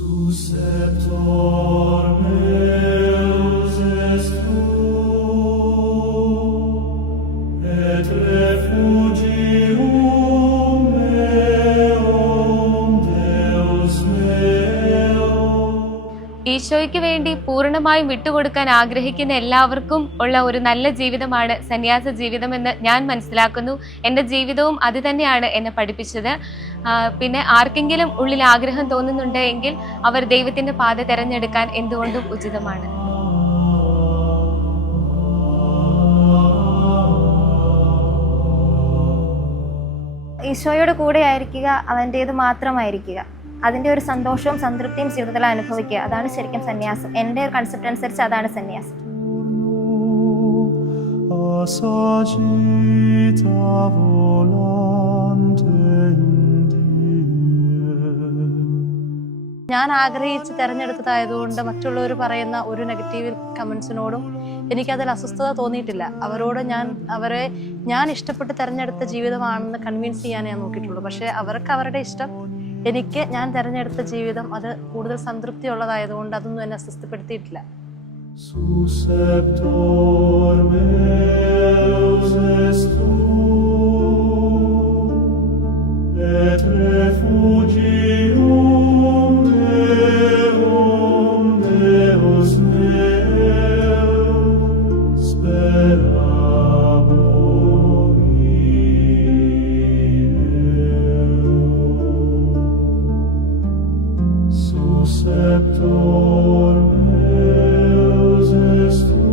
Susceptor meus est tu, et refugium meum Deus meo. ഈശോയ്ക്ക് വേണ്ടി പൂർണ്ണമായും വിട്ടുകൊടുക്കാൻ ആഗ്രഹിക്കുന്ന എല്ലാവർക്കും ഉള്ള ഒരു നല്ല ജീവിതമാണ് സന്യാസ ജീവിതമെന്ന് ഞാൻ മനസ്സിലാക്കുന്നു. എൻ്റെ ജീവിതവും അത് തന്നെയാണ് എന്നെ പഠിപ്പിച്ചത്. പിന്നെ ആർക്കെങ്കിലും ഉള്ളിൽ ആഗ്രഹം തോന്നുന്നുണ്ട് എങ്കിൽ അവർ ദൈവത്തിൻ്റെ പാത തിരഞ്ഞെടുക്കാൻ എന്തുകൊണ്ടും ഉചിതമാണ്. ഈശോയുടെ കൂടെ ആയിരിക്കുക, അവൻ്റേത് മാത്രമായിരിക്കുക, അതിൻ്റെ ഒരു സന്തോഷവും സംതൃപ്തിയും ജീവിതത്തിൽ അനുഭവിക്കുക, അതാണ് ശരിക്കും സന്യാസം. എൻ്റെ ഒരു കൺസെപ്റ്റ് അനുസരിച്ച് അതാണ് സന്യാസം. ഞാൻ ആഗ്രഹിച്ച് തിരഞ്ഞെടുത്തതായതുകൊണ്ട് മറ്റുള്ളവർ പറയുന്ന ഒരു നെഗറ്റീവ് കമൻസിനോടും എനിക്കതിൽ അസ്വസ്ഥത തോന്നിയിട്ടില്ല. അവരെ ഞാൻ ഇഷ്ടപ്പെട്ട് തിരഞ്ഞെടുത്ത ജീവിതമാണെന്ന് കൺവിൻസ് ചെയ്യാൻ ഞാൻ നോക്കിയിട്ടുള്ളൂ. പക്ഷേ അവർക്ക് അവരുടെ ഇഷ്ടം, എനിക്ക് ഞാൻ തിരഞ്ഞെടുത്ത ജീവിതം അത് കൂടുതൽ സംതൃപ്തി ഉള്ളതായതുകൊണ്ട് അതൊന്നും എന്നെ അസ്വസ്ഥപ്പെടുത്തിയിട്ടില്ല. Susceptor meus est tu, et refugium meum Deus meo, sperabor Susceptor meus est tu.